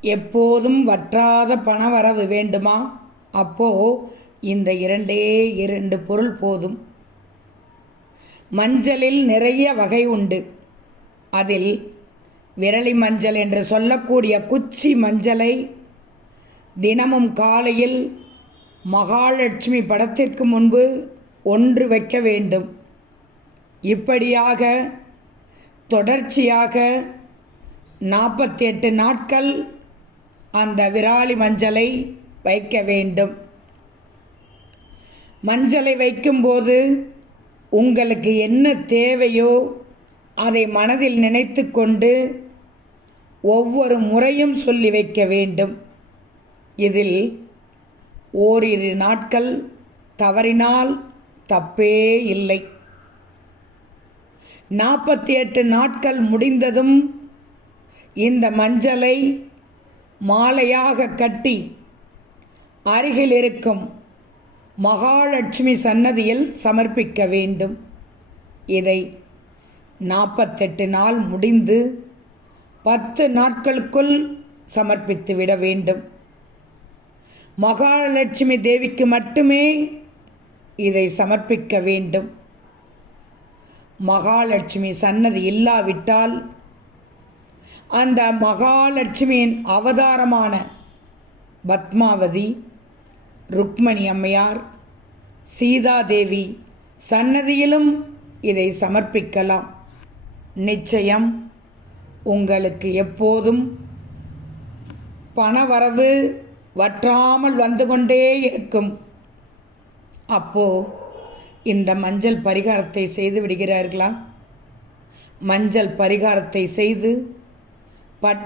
எப்போதும் வற்றாத பணவரவு வேண்டுமா? அப்போ இந்த இரண்டே இரண்டு பொருள் போதும். மஞ்சளில் நிறைய வகை உண்டு. அதில் விரலி மஞ்சள் என்று சொல்லக்கூடிய குச்சி மஞ்சளை தினமும் காலையில் மகாலட்சுமி படத்திற்கு முன்பு ஒன்று வைக்க வேண்டும். இப்படியாக தொடர்ச்சியாக நாற்பத்தி எட்டு நாட்கள் அந்த விராலி மஞ்சளை வைக்க வேண்டும். மஞ்சளை வைக்கும்போது உங்களுக்கு என்ன தேவையோ அதை மனதில் நினைத்து கொண்டு ஒவ்வொரு முறையும் சொல்லி வைக்க வேண்டும். இதில் ஓரிரு நாட்கள் தவறினால் தப்பே இல்லை. நாற்பத்தி எட்டு நாட்கள் முடிந்ததும் இந்த மஞ்சளை மாலையாக கட்டி அருகில் இருக்கும் மகாலட்சுமி சன்னதியில் சமர்ப்பிக்க வேண்டும். இதை நாற்பத்தெட்டு நாள் முடிந்து பத்து நாட்களுக்குள் சமர்ப்பித்து விட வேண்டும். மகாலட்சுமி தேவிக்கு மட்டுமே இதை சமர்ப்பிக்க வேண்டும். மகாலட்சுமி சன்னதி இல்லாவிட்டால் அந்த மகாலட்சுமியின் அவதாரமான பத்மாவதி ருக்மணி அம்மையார் சீதாதேவி சன்னதியிலும் இதை சமர்ப்பிக்கலாம். நிச்சயம் உங்களுக்கு எப்போதும் பணவரவு வற்றாமல் வந்து கொண்டே இருக்கும். அப்போது இந்த மஞ்சள் பரிகாரத்தை செய்து விடுகிறார்களா? மஞ்சள் பரிகாரத்தை செய்து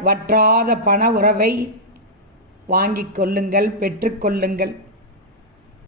வற்றாத பண உறவை வாங்கிக் கொள்ளுங்கள் பெற்றுக்கொள்ளுங்கள்